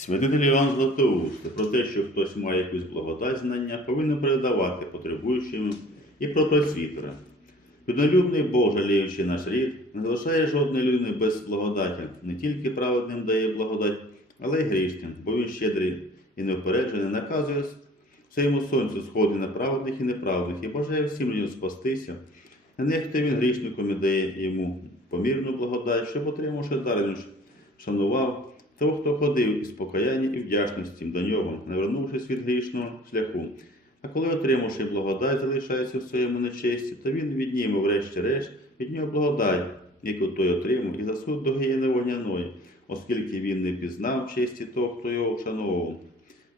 Святитель Іван Златоуст про те, що хтось має якусь благодать знання, повинен передавати потребуючим і про просвітера. Людолюбний Бог, жаліючи наш рід, не залишає жодної людини без благодаті, не тільки праведним дає благодать, але й грішним, бо він щедрий і неупереджений, наказує своєму сонцю сходи на праведних і неправедних, і бажає всім людям спастися. Не нехто він грішником і дає йому помірну благодать, щоб отримавши дар, він шанував того, хто ходив із покаяння і вдячності до нього, не вернувшись від грішного шляху. А коли, отримавши благодать, залишається в своєму нечесті, то він відніме, врешті-решт, від нього благодать, яку той отримав, і засуд до гієни вогняної, оскільки він не пізнав честі того, хто його вшановував.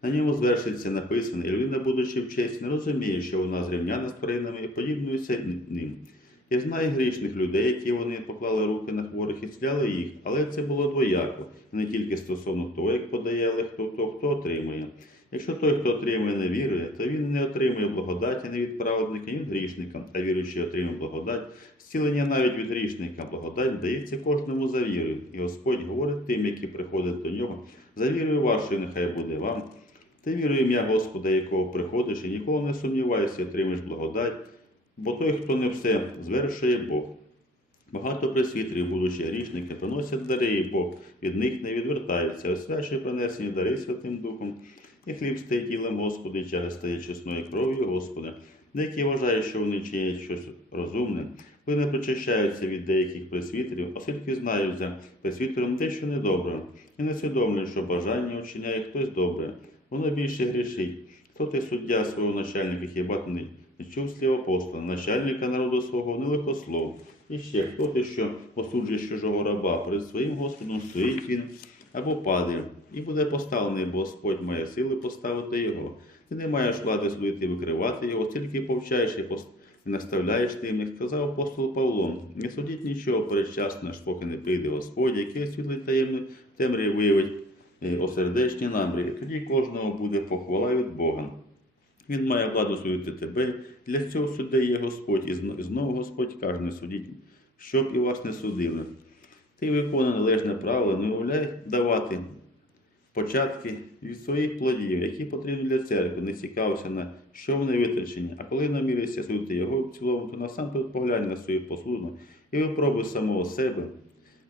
На ньому звершиться написане, і людина, будучи в честі, не розуміє, що вона зрівняна з тваринами і подібнується ним. Я знаю грішних людей, які вони поклали руки на хворих і зціляли їх, але це було двояко, і не тільки стосовно того, як подає, але хто, хто, хто отримує. Якщо той, хто отримує, не вірує, то він не отримує благодаті не від праведника, ні від грішника, а віруючий отримує благодать, зцілення навіть від грішника. Благодать дається кожному за вірою. І Господь говорить тим, які приходять до нього, за вірою вашою, нехай буде вам. Ти віруй ім'я Господа, якого приходиш, і ніколи не сумнівайся, отримаєш благодать, бо той, хто не все звершує Бог. Багато присвітерів, будучи грішники, приносять дари, і Бог від них не відвертається, освячує принесені дари Святим Духом, і хліб стає тілом Господа, і чай стає чесною кров'ю Господа. Деякі вважають, що вони чинять щось розумне, вони не причащаються від деяких присвітерів, оскільки знають за присвітером те, що недобре, і не свідомлюють, що бажання вчиняє хтось добре, воно більше грішить. Хто ти суддя свого начальника, хіба не чув слів апостола, начальника народу свого не лихослов. І ще хто ти, що осуджуєш чужого раба, перед своїм Господом стоїть він або падає, і буде поставлений, бо Господь має сили поставити його. Ти не маєш влади судити і викривати його, тільки повчаєш і пост- і наставляєш ним, як сказав апостол Павло. Не судіть нічого передчасно, аж поки не прийде Господь, який світлий таємний темряві виявить осердечні намрії. Тоді кожного буде похвала від Бога. Він має владу судити тебе. Для цього суддя є Господь, і знову Господь каже, не судіть, щоб і вас не судили. Ти виконуй належне правило, не умовляй давати початки від своїх плодів, які потрібні для церкви, не цікався на що вони витрачені. А коли наміришся судити його в цілому, то насамперед поглянь на свою посуду і випробуй самого себе,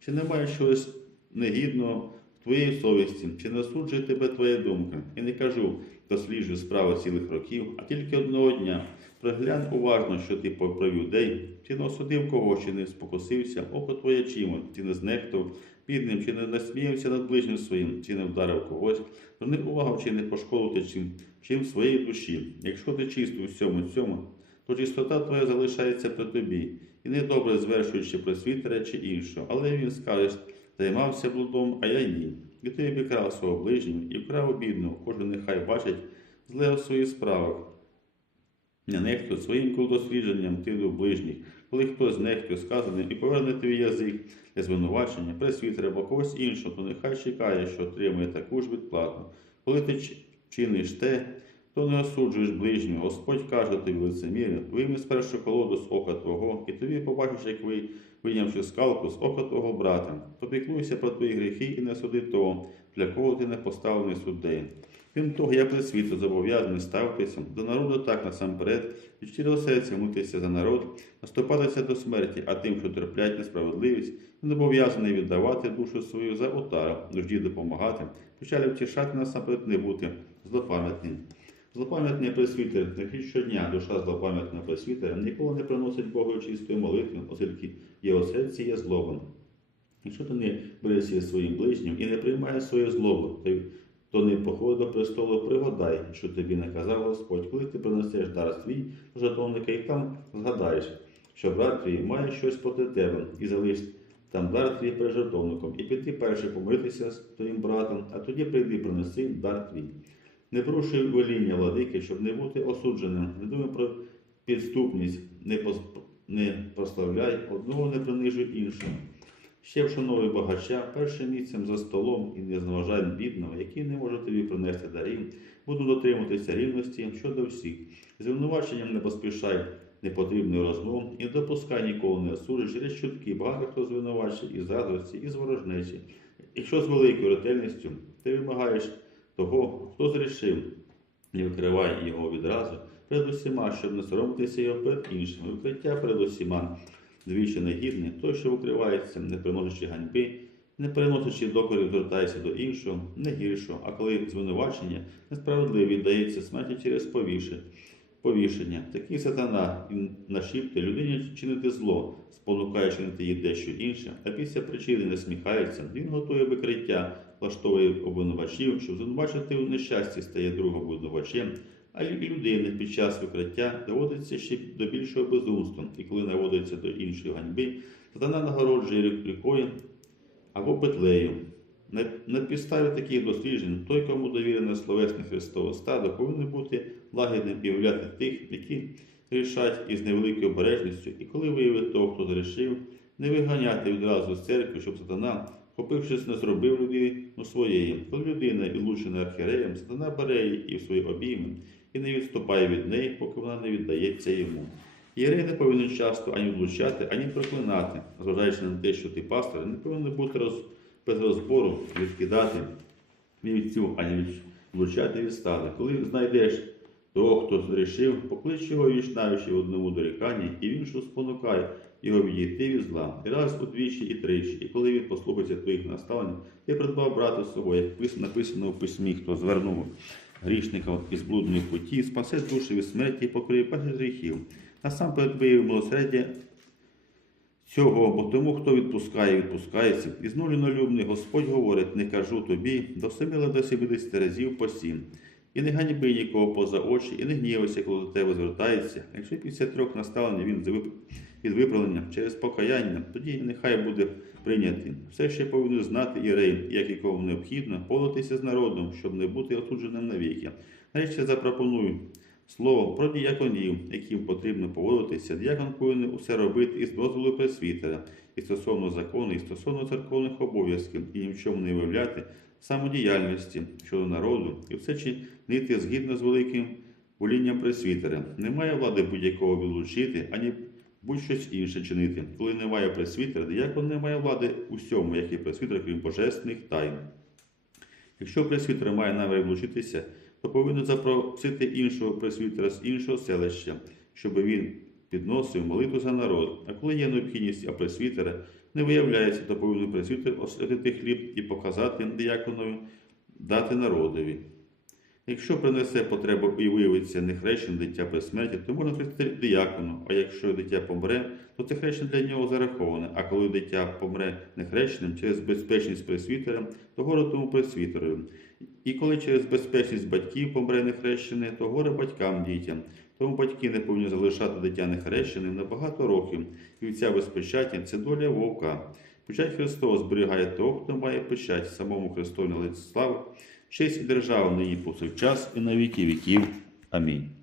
чи немає щось негідного в твоїй совісті, чи не суджує тебе твоя думка. І не кажу, досліджую справи цілих років, а тільки одного дня. Приглянь уважно, що ти провів день, чи не осудив кого, чи не спокусився, око твоє чимо, чи не знехтував бідним, чи не насміявся над ближнім своїм, чи не вдарив когось, зверни увагу, чи не пошкодити чим, чим своєї душі. Якщо ти чистий у всьому цьому, то чистота твоя залишається при тобі, і не добре звершуючи просвітера чи іншого, але він скаже, займався блудом, а я ні. І ти обікрав свого ближнього, і вкрав бідного, кожен нехай бачить зле у своїх справах. Не нехто своїм дослідженням ти до ближніх, коли хтось нехтує сказаним і поверне твій язик для звинувачення, пресвітера або когось іншого, то нехай чекає, що отримує таку ж відплату. Коли ти чиниш те, то не осуджуєш ближнього. Господь каже тобі лицемірі, вийми спершу колоду з ока твого, і тобі побачиш, як ви, вийнявши скалку з ока твого брата. Попіклуйся про твої гріхи і не суди того, для кого ти не поставлений суддею. Крім того, я при світу зобов'язаний ставитися до народу так насамперед, від щирого серця мутися за народ, наступатися до смерті, а тим, що терплять несправедливість, зобов'язаний віддавати душу свою за отару, нужді допомагати, почали втішати насамперед не бути злопам'ятним. Злопам'ятний пресвітер, нехай щодня душа злопам'ятного пресвітера ніколи не приносить Богу чистої молитви, оскільки його серці є злоба. Якщо ти не берешся своїм ближнім і не приймаєш свою злобу, то не походи до престолу пригадай, що тобі наказав Господь, коли ти принесеш дар свій жертовника, і там згадаєш, що брат твій має щось проти тебе, і залиш там дар твій перед жертовником, і піти перше помитися з твоїм братом, а тоді прийди принеси дар твій. Не порушуй веління владики, щоб не бути осудженим, не думай про підступність, не, пос... не прославляй, одного не принижуй іншого. Ще вшановуй багача першим місцем за столом і не зневажай бідного, який не може тобі принести дарів, буду дотримуватися рівності щодо всіх. Звинуваченням не поспішай непотрібної розмов і допускай ніколи не осуджуй через чутки, багато хто звинувачує і заздрості, і зворожнечі. Якщо з великою ретельністю Ти вимагаєш того, хто зрішив, і викривай його відразу перед усіма, щоб не соромитися його перед іншими. Викриття перед усіма. Двічі негідне, той, що викривається, не приносячи ганьби, не переносячи докорів, звертається до іншого, не гіршого, а коли звинувачення несправедливі віддається смерті через повіше, повішення. Такий сатана він нашіптує людині чинити зло, спонукає чинити їй дещо інше, а після причини не сміхається, він готує викриття, влаштовує обвинувачів, щоб звинувачити у нещасті стає другом обвинувачем, а і людини під час викриття доводиться ще до більшого безумства, і коли наводиться до іншої ганьби, сатана нагороджує рікою або петлею. На, підставі таких досліджень той, кому довірене словесне Христове стадо, повинен бути лагідним і виявляти тих, які рішать із невеликою обережністю, і коли виявить того, хто зрішив, не виганяти відразу з церкви, щоб сатана, хопившись, не зробив людину своєю. Коли людина відлучена архіреєм, сатана бере її і в свої обійми і не відступає від неї, поки вона не віддається йому. Єрей не повинен часто ані влучати, ані проклинати, зважаючи на те, що ти пастор, не повинен бути роз... без розбору відкидати вівцю, ані влучати від стада. Коли знайдеш того, хто зрішив, поклич його вічнаючи в одному доріканні, і в іншу спонукай його відійти від зла. І раз удвічі і тричі. І коли він послухається твоїх наставлень, ти придбав брата собою, як написано в письмі, хто звернув грішника із блудної путі, спасе душі від смерті і покриє перших гріхів. Насамперед виявив милосердя цього, бо тому, хто відпускає, відпускається. І знову любний Господь говорить, не кажу тобі, до семи до сімдесяти разів по сім. І не ганьби нікого поза очі, і не гнівайся, коли до тебе звертається. Якщо після трьох наставлень він від виправлення через покаяння, тоді нехай буде прийнятий. Все ще повинен знати ірей, як і кому необхідно, поводитися з народом, щоб не бути осудженим навіки. Нарешті запропоную слово про діяконів, яким потрібно поводитися. Діякон повинен усе робити із дозволу пресвітера, і стосовно закону, і стосовно церковних обов'язків, і ні в чому не виявляти самодіяльності щодо народу, і все чинити згідно з великим волінням пресвітера. Немає влади будь-якого відлучити, ані будь-щось інше чинити. Коли немає пресвітера, діякон не має влади усьому, як і пресвітер, крім божественних тайн. Якщо пресвітер має намір влучитися, то повинен запросити іншого пресвітера з іншого селища, щоб він підносив молитву за народ. А коли є необхідність, а пресвітера не виявляється, то повинен пресвітер освятити хліб і показати діяконові, дати народові. Якщо принесе потребу і виявиться нехрещене дитя при смерті, то можна хрестити діякону, а якщо дитя помре, то це хрещення для нього зараховане. А коли дитя помре нехрещеним через безпечність пресвітера, то горе тому пресвітерові. І коли через безпечність батьків помре нехрещене, то горе батькам дітям. Тому батьки не повинні залишати дитя нехрещеним на багато років, і ця безпечаття це доля вовка. Печать Христова зберігає того, хто має печать самому Христові належить слава, честь і держава нині повсякчас і на віки віків. Амінь.